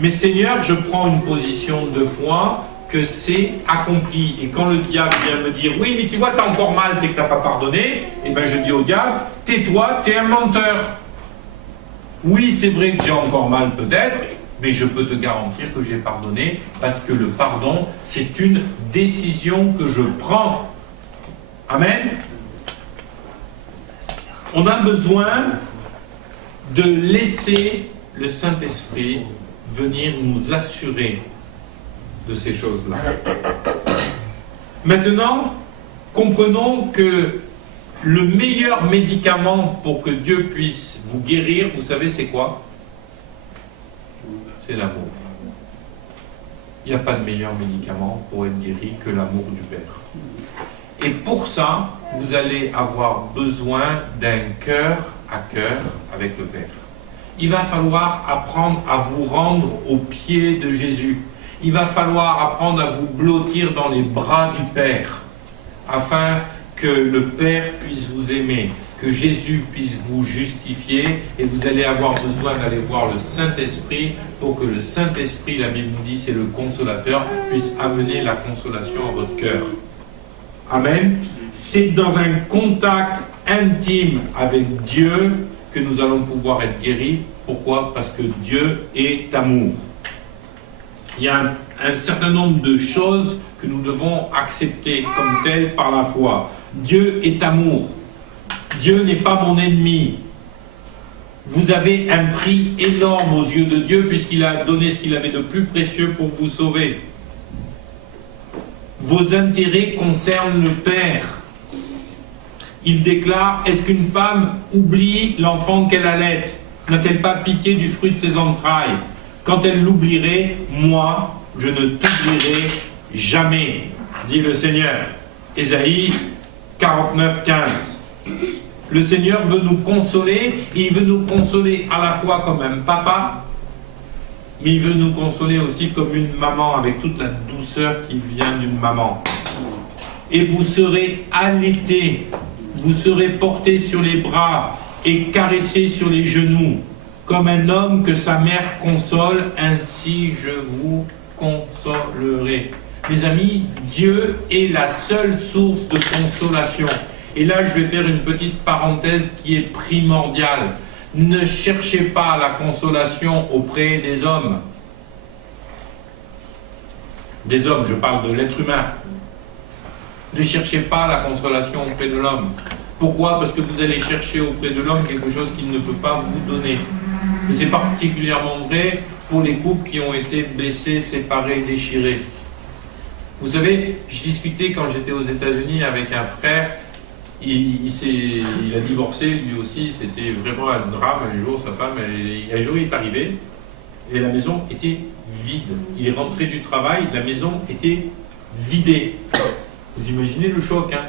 mais Seigneur, je prends une position de foi que c'est accompli. Et quand le diable vient me dire, oui, mais tu vois, t'as encore mal, c'est que t'as pas pardonné, et bien je dis au diable, tais-toi, t'es un menteur. Oui, c'est vrai que j'ai encore mal peut-être, mais je peux te garantir que j'ai pardonné, parce que le pardon, c'est une décision que je prends. Amen. On a besoin de laisser le Saint-Esprit venir nous assurer de ces choses-là. Maintenant, comprenons que le meilleur médicament pour que Dieu puisse vous guérir, vous savez c'est quoi? C'est l'amour. il n'y a pas de meilleur médicament pour être guéri que l'amour du Père. Et pour ça, vous allez avoir besoin d'un cœur à cœur avec le Père. Il va falloir apprendre à vous rendre aux pieds de Jésus. Il va falloir apprendre à vous blottir dans les bras du Père, afin que le Père puisse vous aimer, que Jésus puisse vous justifier, et vous allez avoir besoin d'aller voir le Saint-Esprit pour que le Saint-Esprit, la Bible nous dit, c'est le consolateur, puisse amener la consolation à votre cœur. Amen. C'est dans un contact intime avec Dieu que nous allons pouvoir être guéris. Pourquoi? Parce que Dieu est amour. Il y a un certain nombre de choses que nous devons accepter comme telles par la foi. Dieu est amour. Dieu n'est pas mon ennemi. Vous avez un prix énorme aux yeux de Dieu puisqu'il a donné ce qu'il avait de plus précieux pour vous sauver. Vos intérêts concernent le Père. Il déclare, est-ce qu'une femme oublie l'enfant qu'elle allait? N'a-t-elle pas pitié du fruit de ses entrailles? Quand elle l'oublierait, moi, je ne t'oublierai jamais, dit le Seigneur. Ésaïe 49, 15. Le Seigneur veut nous consoler, et il veut nous consoler à la fois comme un papa, mais il veut nous consoler aussi comme une maman, avec toute la douceur qui vient d'une maman. Et vous serez allaités, vous serez portés sur les bras et caressés sur les genoux, comme un homme que sa mère console, ainsi je vous consolerai. Mes amis, Dieu est la seule source de consolation. Et là, je vais faire une petite parenthèse qui est primordiale. Ne cherchez pas la consolation auprès des hommes. Des hommes, je parle de l'être humain. Ne cherchez pas la consolation auprès de l'homme. Pourquoi? Parce que vous allez chercher auprès de l'homme quelque chose qu'il ne peut pas vous donner. Et c'est particulièrement vrai pour les couples qui ont été blessés, séparés, déchirés. Vous savez, je discutais quand j'étais aux États-Unis avec un frère. Il a divorcé, lui aussi, c'était vraiment un drame. Un jour, sa femme, un jour, il est arrivé et la maison était vide. Il est rentré du travail, la maison était vidée. Vous imaginez le choc, hein?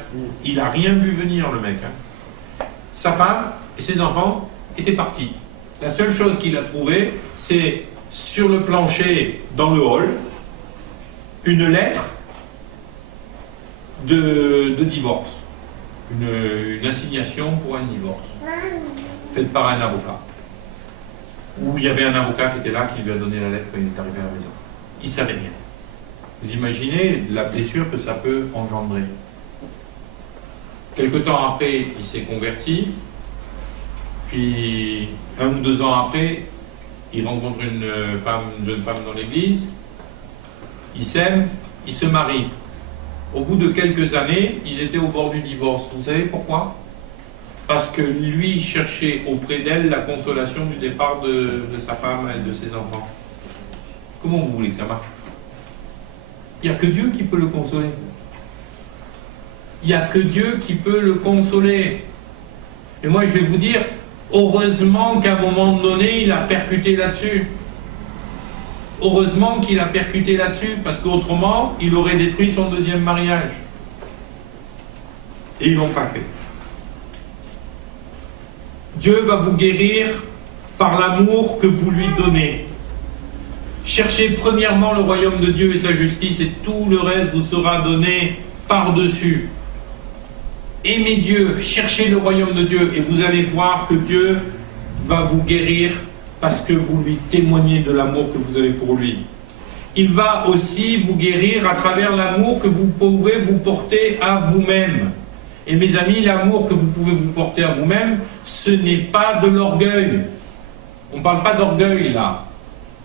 Il n'a rien vu venir, le mec. Hein? Sa femme et ses enfants étaient partis. La seule chose qu'il a trouvée, c'est sur le plancher, dans le hall, une lettre de divorce. Une assignation pour un divorce, faite par un avocat. Où il y avait un avocat qui était là, qui lui a donné la lettre quand il est arrivé à la maison. Il ne savait rien. Vous imaginez la blessure que ça peut engendrer. Quelque temps après, il s'est converti. Puis, 1 ou 2 ans après, il rencontre une jeune femme dans l'église. Ils s'aiment, ils se marient. Au bout de quelques années, ils étaient au bord du divorce. Vous savez pourquoi? Parce que lui cherchait auprès d'elle la consolation du départ de sa femme et de ses enfants. Comment vous voulez que ça marche? Il n'y a que Dieu qui peut le consoler. Il n'y a que Dieu qui peut le consoler. Et moi, je vais vous dire, heureusement qu'à un moment donné, il a percuté là-dessus. Heureusement qu'il a percuté là-dessus, parce qu'autrement, il aurait détruit son deuxième mariage. Et ils ne l'ont pas fait. Dieu va vous guérir par l'amour que vous lui donnez. Cherchez premièrement le royaume de Dieu et sa justice, et tout le reste vous sera donné par-dessus. Aimez Dieu, cherchez le royaume de Dieu, et vous allez voir que Dieu va vous guérir parce que vous lui témoignez de l'amour que vous avez pour lui. Il va aussi vous guérir à travers l'amour que vous pouvez vous porter à vous-même. Et mes amis, l'amour que vous pouvez vous porter à vous-même, ce n'est pas de l'orgueil. On ne parle pas d'orgueil là.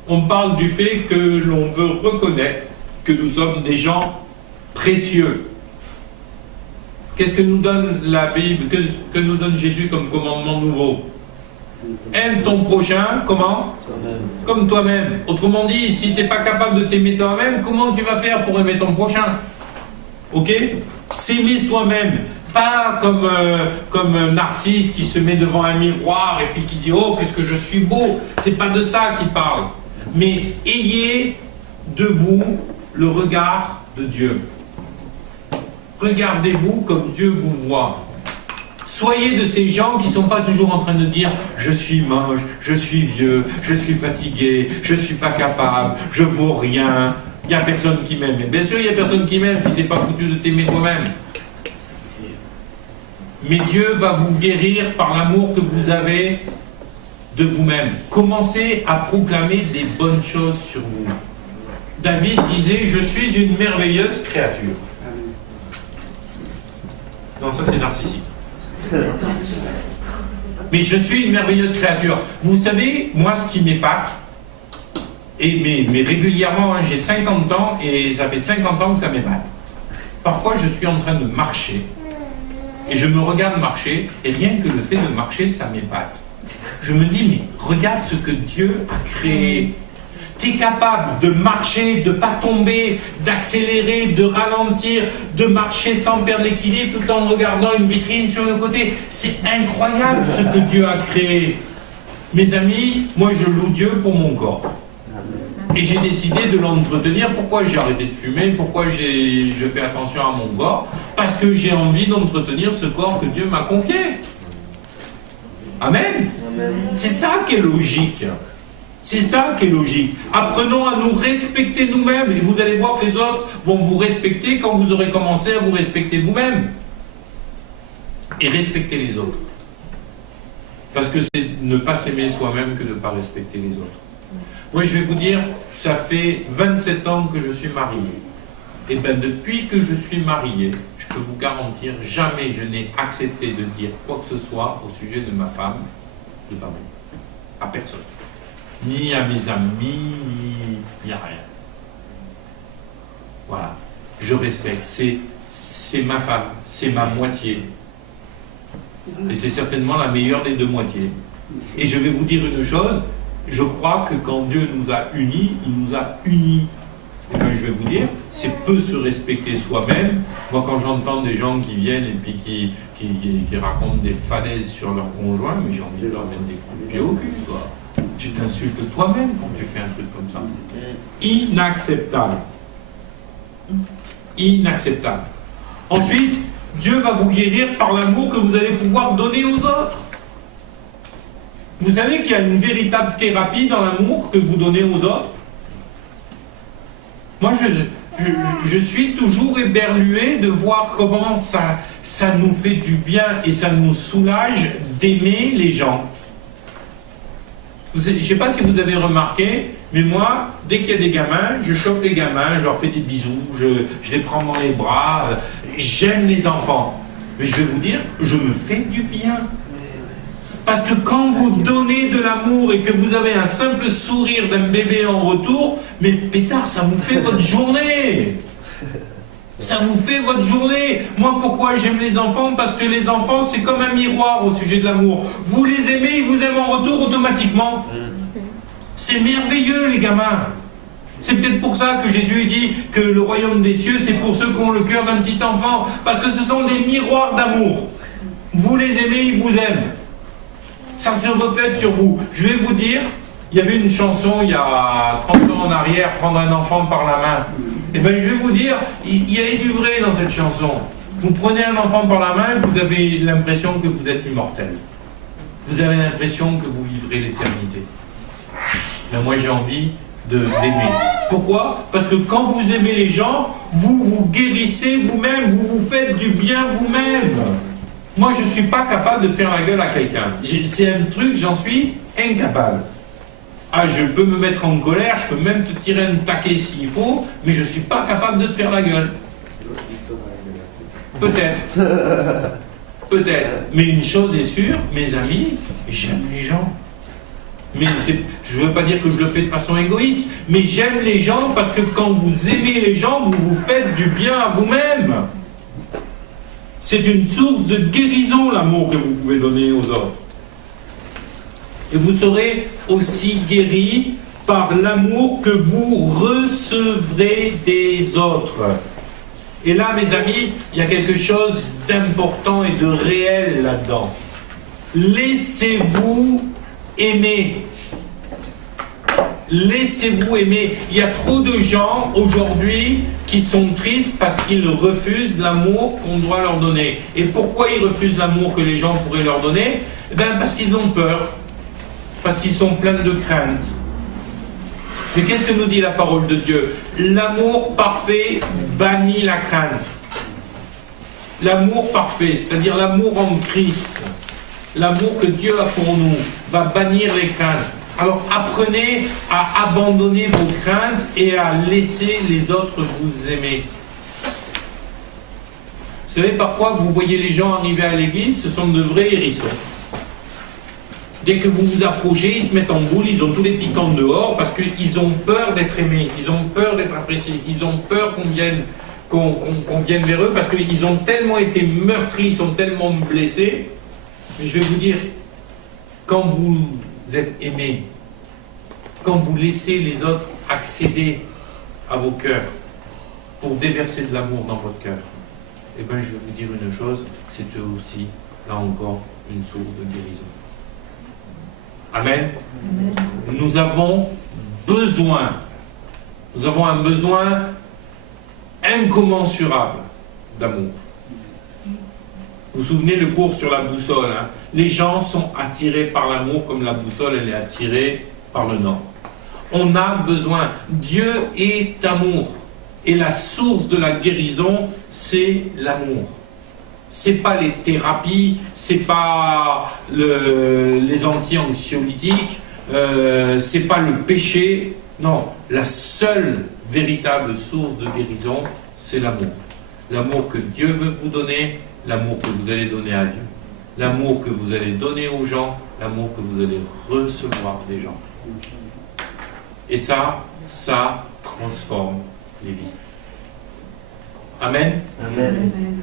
On parle du fait que l'on veut reconnaître que nous sommes des gens précieux. Qu'est-ce que nous donne la Bible, que nous donne Jésus comme commandement nouveau? Aime ton prochain, comment? Comme toi-même. Autrement dit, si tu n'es pas capable de t'aimer toi-même, comment tu vas faire pour aimer ton prochain? Ok? S'aimer soi-même. Pas comme Narcisse qui se met devant un miroir et puis qui dit « Oh, qu'est-ce que je suis beau !» C'est pas de ça qu'il parle. Mais ayez de vous le regard de Dieu. Regardez-vous comme Dieu vous voit. Soyez de ces gens qui ne sont pas toujours en train de dire « je suis moche, je suis vieux, je suis fatigué, je ne suis pas capable, je ne vaux rien, il n'y a personne qui m'aime ». Mais bien sûr, il n'y a personne qui m'aime si tu n'es pas foutu de t'aimer toi-même. Mais Dieu va vous guérir par l'amour que vous avez de vous-même. Commencez à proclamer des bonnes choses sur vous. David disait « je suis une merveilleuse créature ». Non, ça c'est narcissique. Mais je suis une merveilleuse créature. Vous savez, moi, ce qui m'épate, mais régulièrement, hein, j'ai 50 ans et ça fait 50 ans que ça m'épate. Parfois, je suis en train de marcher et je me regarde marcher et rien que le fait de marcher, ça m'épate. Je me dis, mais regarde ce que Dieu a créé. Tu es capable de marcher, de ne pas tomber, d'accélérer, de ralentir, de marcher sans perdre l'équilibre tout en regardant une vitrine sur le côté. C'est incroyable ce que Dieu a créé. Mes amis, moi je loue Dieu pour mon corps. Et j'ai décidé de l'entretenir. Pourquoi j'ai arrêté de fumer? Pourquoi je fais attention à mon corps? Parce que j'ai envie d'entretenir ce corps que Dieu m'a confié. Amen. C'est ça qui est logique. C'est ça qui est logique. Apprenons à nous respecter nous-mêmes et vous allez voir que les autres vont vous respecter quand vous aurez commencé à vous respecter vous-même. Et respecter les autres. Parce que c'est ne pas s'aimer soi-même que de ne pas respecter les autres. Moi je vais vous dire, ça fait 27 ans que je suis marié. Et bien depuis que je suis marié, je peux vous garantir, jamais je n'ai accepté de dire quoi que ce soit au sujet de ma femme, de ma mère. À personne. Ni à mes amis, ni à rien. Voilà. Je respecte. C'est ma femme, c'est ma moitié. Et c'est certainement la meilleure des deux moitiés. Et je vais vous dire une chose, je crois que quand Dieu nous a unis, il nous a unis. Et bien je vais vous dire, c'est peu se respecter soi-même. Moi quand j'entends des gens qui viennent et puis qui racontent des falaises sur leur conjoint, mais j'ai envie de leur mettre des coups de pied au cul, quoi. Tu t'insultes toi-même quand tu fais un truc comme ça. Inacceptable. Inacceptable. Ensuite, Dieu va vous guérir par l'amour que vous allez pouvoir donner aux autres. Vous savez qu'il y a une véritable thérapie dans l'amour que vous donnez aux autres. Moi, je suis toujours éberlué de voir comment ça nous fait du bien et ça nous soulage d'aimer les gens. Je ne sais pas si vous avez remarqué, mais moi, dès qu'il y a des gamins, je chauffe les gamins, je leur fais des bisous, je les prends dans les bras, j'aime les enfants. Mais je vais vous dire, je me fais du bien. Parce que quand vous donnez de l'amour et que vous avez un simple sourire d'un bébé en retour, mais pétard, ça vous fait votre journée. Ça vous fait votre journée. Moi, pourquoi j'aime les enfants? Parce que les enfants, c'est comme un miroir au sujet de l'amour. Vous les aimez, ils vous aiment en retour automatiquement. C'est merveilleux, les gamins. C'est peut-être pour ça que Jésus dit que le royaume des cieux, c'est pour ceux qui ont le cœur d'un petit enfant. Parce que ce sont des miroirs d'amour. Vous les aimez, ils vous aiment. Ça se reflète sur vous. Je vais vous dire, il y avait une chanson il y a 30 ans en arrière, prendre un enfant par la main. Eh bien, je vais vous dire, il y a du vrai dans cette chanson. Vous prenez un enfant par la main, vous avez l'impression que vous êtes immortel. Vous avez l'impression que vous vivrez l'éternité. Mais moi, j'ai envie d'aimer. Pourquoi? Parce que quand vous aimez les gens, vous vous guérissez vous-même, vous vous faites du bien vous-même. Moi, je ne suis pas capable de faire la gueule à quelqu'un. C'est un truc, j'en suis incapable. Ah, je peux me mettre en colère, je peux même te tirer un taquet s'il faut, mais je ne suis pas capable de te faire la gueule. Peut-être. Peut-être. Mais une chose est sûre, mes amis, j'aime les gens. Mais je ne veux pas dire que je le fais de façon égoïste, mais j'aime les gens parce que quand vous aimez les gens, vous vous faites du bien à vous-même. C'est une source de guérison, l'amour que vous pouvez donner aux autres. Et vous serez aussi guéris par l'amour que vous recevrez des autres. Et là, mes amis, il y a quelque chose d'important et de réel là-dedans. Laissez-vous aimer. Laissez-vous aimer. Il y a trop de gens aujourd'hui qui sont tristes parce qu'ils refusent l'amour qu'on doit leur donner. Et pourquoi ils refusent l'amour que les gens pourraient leur donner? Parce qu'ils ont peur. Parce qu'ils sont pleins de crainte. Mais qu'est-ce que nous dit la parole de Dieu? L'amour parfait bannit la crainte. L'amour parfait, c'est-à-dire l'amour en Christ, l'amour que Dieu a pour nous, va bannir les craintes. Alors apprenez à abandonner vos craintes et à laisser les autres vous aimer. Vous savez, parfois vous voyez les gens arriver à l'église, ce sont de vrais hérissons. Dès que vous vous approchez, ils se mettent en boule, ils ont tous les piquants dehors parce qu'ils ont peur d'être aimés, ils ont peur d'être appréciés, ils ont peur qu'on vienne vers eux parce qu'ils ont tellement été meurtris, ils sont tellement blessés. Mais je vais vous dire, quand vous êtes aimés, quand vous laissez les autres accéder à vos cœurs pour déverser de l'amour dans votre cœur, eh bien je vais vous dire une chose, c'est aussi, là encore, une source de guérison. Amen. Amen. Nous avons un besoin incommensurable d'amour. Vous vous souvenez le cours sur la boussole, hein? Les gens sont attirés par l'amour comme la boussole elle est attirée par le nord. On a besoin. Dieu est amour. Et la source de la guérison, c'est l'amour. C'est pas les thérapies, c'est pas les anti-anxiolytiques, c'est pas le péché. Non, la seule véritable source de guérison, c'est l'amour. L'amour que Dieu veut vous donner, l'amour que vous allez donner à Dieu. L'amour que vous allez donner aux gens, l'amour que vous allez recevoir des gens. Et ça transforme les vies. Amen. Amen. Amen.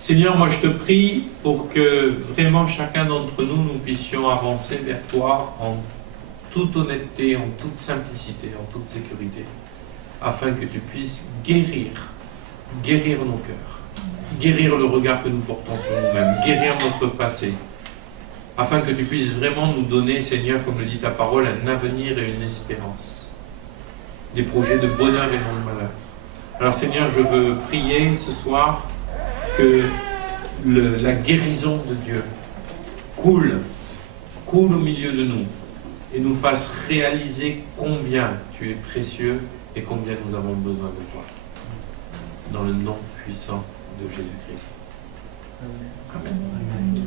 Seigneur, moi je te prie pour que vraiment chacun d'entre nous, nous puissions avancer vers toi en toute honnêteté, en toute simplicité, en toute sécurité, afin que tu puisses guérir nos cœurs, guérir le regard que nous portons sur nous-mêmes, guérir notre passé, afin que tu puisses vraiment nous donner, Seigneur, comme le dit ta parole, un avenir et une espérance, des projets de bonheur et non de malheur. Alors Seigneur, je veux prier ce soir que la guérison de Dieu coule au milieu de nous et nous fasse réaliser combien tu es précieux et combien nous avons besoin de toi. Dans le nom puissant de Jésus-Christ. Amen. Amen.